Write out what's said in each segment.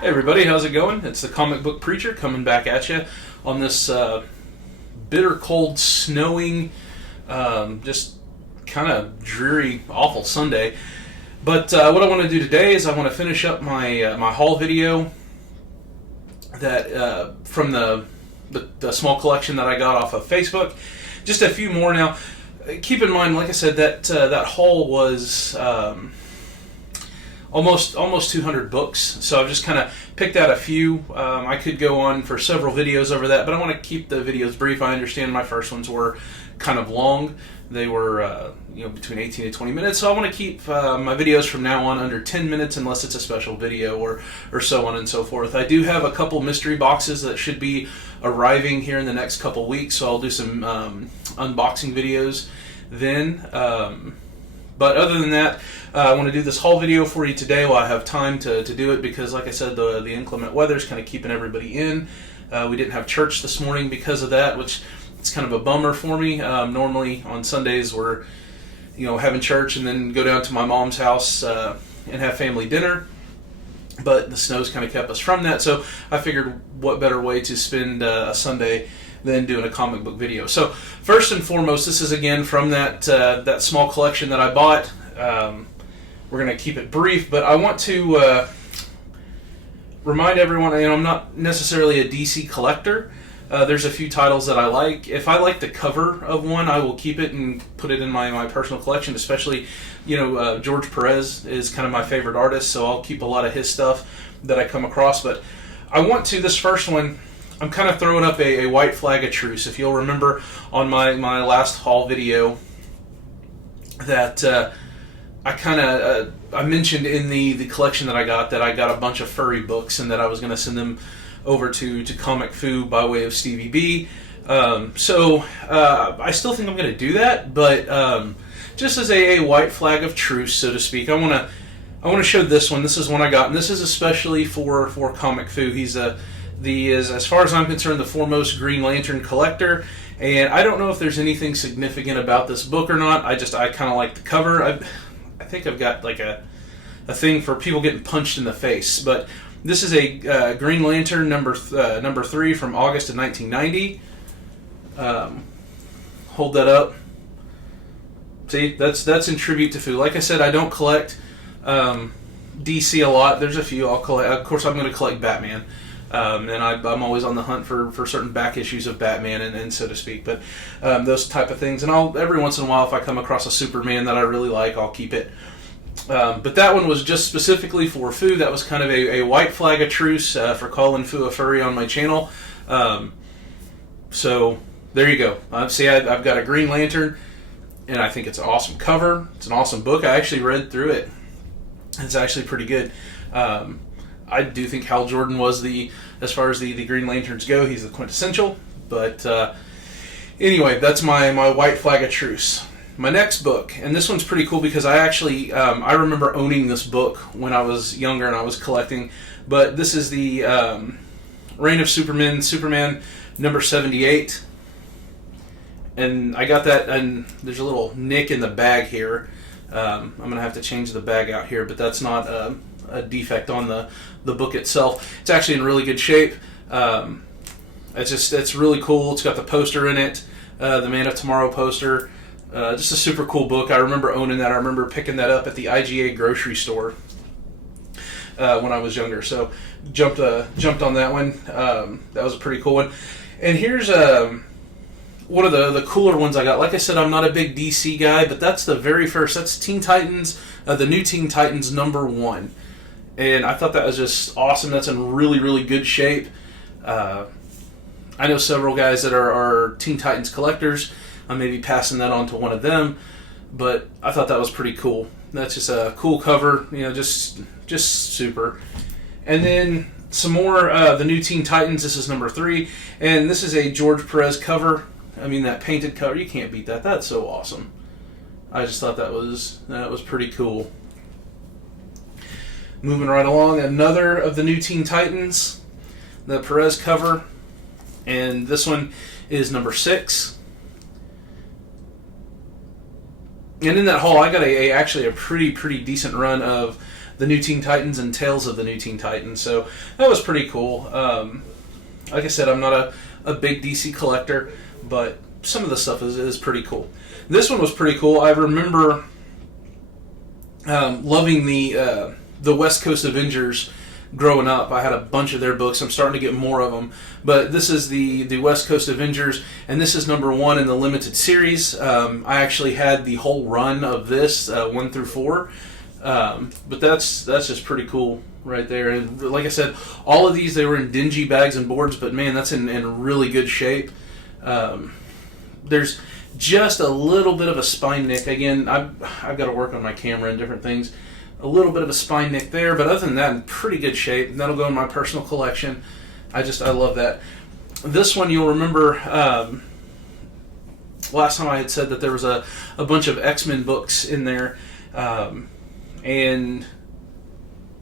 Hey everybody, how's it going? It's the Comic Book Preacher coming back at you on this bitter cold, snowing, just kind of dreary, awful Sunday. But what I want to do today is I want to finish up my haul video that from the small collection that I got off of Facebook. Just a few more now. Keep in mind, like I said, that haul was almost 200 books. So I've just kind of picked out a few. I could go on for several videos over that, but I want to keep the videos brief. I understand my first ones were kind of long. They were between 18 to 20 minutes, so I want to keep my videos from now on under 10 minutes unless it's a special video or so on and so forth. I do have a couple mystery boxes that should be arriving here in the next couple weeks, so I'll do some unboxing videos then. But other than that, I want to do this haul video for you today while I have time to do it because, like I said, the inclement weather is kind of keeping everybody in. We didn't have church this morning because of that, which it's kind of a bummer for me. Normally on Sundays we're having church and then go down to my mom's house and have family dinner. But the snow's kind of kept us from that, so I figured what better way to spend a Sunday than doing a comic book video. So first and foremost, this is again from that small collection that I bought. We're going to keep it brief, but I want to remind everyone, I'm not necessarily a DC collector. There's a few titles that I like. If I like the cover of one, I will keep it and put it in my personal collection, especially, George Perez is kind of my favorite artist, so I'll keep a lot of his stuff that I come across. But I want to, this first one, I'm kind of throwing up a white flag of truce. If you'll remember on my last haul video that I mentioned in the collection that I got a bunch of furry books and that I was going to send them over to Comic Fu by way of Stevie B. So I still think I'm going to do that, but just as a white flag of truce, so to speak, I want to show this one. This is one I got, and this is especially for Comic Fu. He's as far as I'm concerned, the foremost Green Lantern collector, and I don't know if there's anything significant about this book or not. I kind of like the cover. I think I've got like a thing for people getting punched in the face, but this is a Green Lantern number 3 from August of 1990. Hold that up. See, that's in tribute to Fu. Like I said, I don't collect DC a lot. There's a few I'll collect. Of course, I'm going to collect Batman. And I'm always on the hunt for certain back issues of Batman and so to speak, but those type of things. And every once in a while, if I come across a Superman that I really like, I'll keep it. But that one was just specifically for Fu. That was kind of a white flag of truce for calling Fu a furry on my channel. So there you go. See, I've got a Green Lantern, and I think it's an awesome cover. It's an awesome book. I actually read through it. It's actually pretty good. I do think Hal Jordan was as far as the Green Lanterns go, he's the quintessential. But anyway, that's my white flag of truce. My next book, and this one's pretty cool because I actually, I remember owning this book when I was younger and I was collecting, but this is the Reign of Superman number 78. And I got that, and there's a little nick in the bag here. I'm going to have to change the bag out here, but that's not a defect on the book itself. It's actually in really good shape. It's really cool. It's got the poster in it, the Man of Tomorrow poster. Just a super cool book. I remember owning that. I remember picking that up at the IGA grocery store when I was younger. So jumped on that one. That was a pretty cool one. And here's one of the cooler ones I got. Like I said, I'm not a big DC guy, but that's the very first. That's Teen Titans, the new Teen Titans number 1. And I thought that was just awesome. That's in really, really good shape. I know several guys that are Teen Titans collectors. I may be passing that on to one of them, but I thought that was pretty cool. That's just a cool cover, just super. And then some more, the new Teen Titans. This is number 3, and this is a George Perez cover. I mean, that painted cover, you can't beat that. That's so awesome. I just thought that was pretty cool. Moving right along, another of the new Teen Titans, the Perez cover, and this one is number 6. And in that haul, I got actually a pretty decent run of the New Teen Titans and Tales of the New Teen Titans. So that was pretty cool. Like I said, I'm not a big DC collector, but some of the stuff is pretty cool. This one was pretty cool. I remember loving the West Coast Avengers growing up. I had a bunch of their books. I'm starting to get more of them. But this is the West Coast Avengers, and this is number 1 in the limited series. I actually had the whole run of this, 1 through 4. But that's just pretty cool right there. And like I said, all of these, they were in dingy bags and boards, but man, that's in really good shape. There's just a little bit of a spine nick. Again, I've got to work on my camera and different things. A little bit of a spine nick there, but other than that, in pretty good shape. That'll go in my personal collection. I love that. This one, you'll remember, last time I had said that there was a bunch of X-Men books in there, and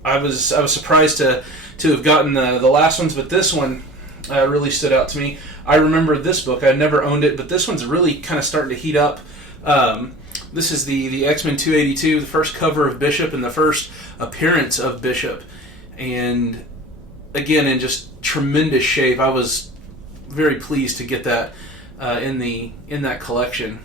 I was surprised to have gotten the last ones, but this one really stood out to me. I remember this book. I never owned it, but this one's really kind of starting to heat up. This is the X-Men 282, the first cover of Bishop and the first appearance of Bishop. And again, in just tremendous shape. I was very pleased to get that in that collection.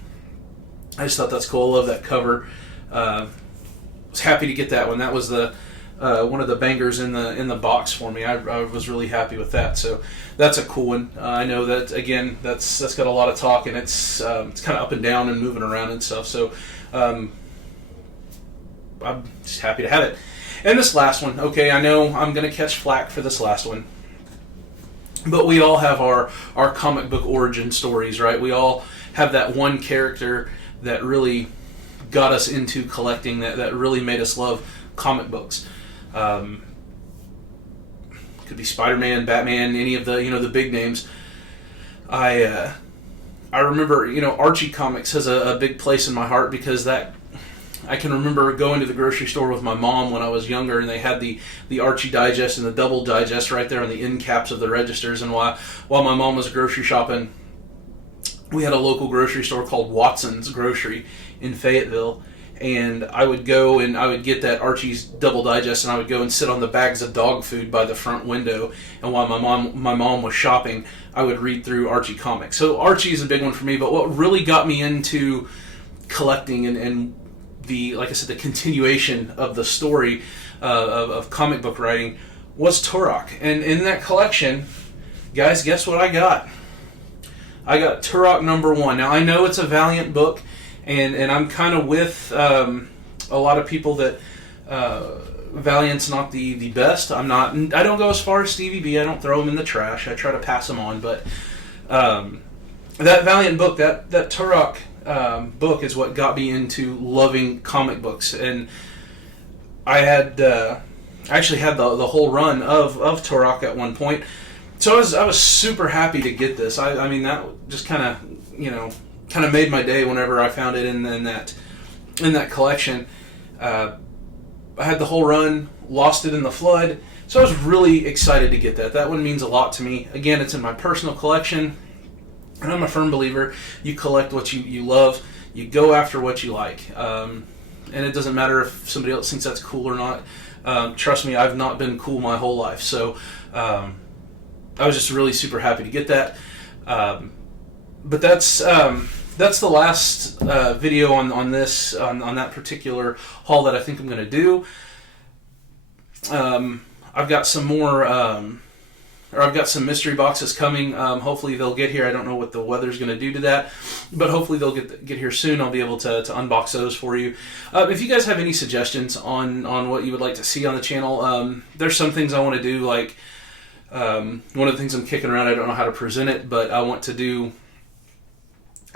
I just thought that's cool. I love that cover. Was happy to get that one. That was the one of the bangers in the box for me. I was really happy with that. So that's a cool one. I know that, again, that's got a lot of talk, and it's kind of up and down and moving around and stuff. So I'm just happy to have it. And this last one, okay, I know I'm going to catch flack for this last one, but we all have our comic book origin stories, right? We all have that one character that really got us into collecting, that really made us love comic books. Could be Spider-Man, Batman, any of the big names. I remember, Archie Comics has a big place in my heart, because that I can remember going to the grocery store with my mom when I was younger, and they had the Archie Digest and the Double Digest right there on the end caps of the registers. And while my mom was grocery shopping, we had a local grocery store called Watson's Grocery in Fayetteville. And I would go and I would get that Archie's Double Digest, and I would go and sit on the bags of dog food by the front window. And while my mom was shopping, I would read through Archie comics. So Archie is a big one for me. But what really got me into collecting and the, like I said, the continuation of the story of comic book writing was Turok. And in that collection, guys, guess what I got? I got Turok number 1. Now, I know it's a Valiant book. And I'm kind of with a lot of people that Valiant's not the best. I don't go as far as Stevie B. I don't throw them in the trash. I try to pass them on. But that Valiant book, that Turok book, is what got me into loving comic books. And I actually had the whole run of Turok at one point. So I was super happy to get this. I mean, that just kind of made my day whenever I found it in that collection. I had the whole run, lost it in the flood, so I was really excited to get that. That one means a lot to me. Again, it's in my personal collection, and I'm a firm believer. You collect what you love, you go after what you like, and it doesn't matter if somebody else thinks that's cool or not. Trust me, I've not been cool my whole life, so I was just really super happy to get that. But that's the last video on that particular haul that I think I'm going to do. I've got some more, I've got some mystery boxes coming. Hopefully they'll get here. I don't know what the weather's going to do to that, but hopefully they'll get here soon. I'll be able to unbox those for you. If you guys have any suggestions on what you would like to see on the channel, there's some things I want to do, like one of the things I'm kicking around, I don't know how to present it, but I want to do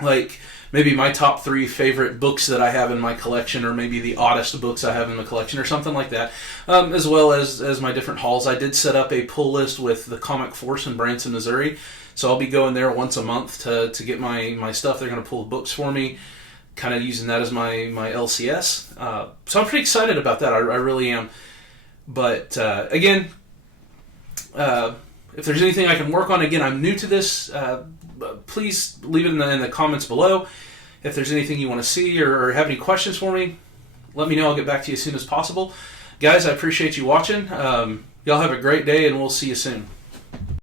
like maybe my top 3 favorite books that I have in my collection, or maybe the oddest books I have in the collection, or something like that, as well as my different hauls. I did set up a pull list with the Comic Force in Branson, Missouri, so I'll be going there once a month to get my stuff. They're going to pull the books for me, kind of using that as my LCS. So I'm pretty excited about that. I really am. But again, if there's anything I can work on, again, I'm new to this. Please leave it in the comments below. If there's anything you want to see or have any questions for me, let me know. I'll get back to you as soon as possible. guys, I appreciate you watching. Y'all have a great day, and we'll see you soon.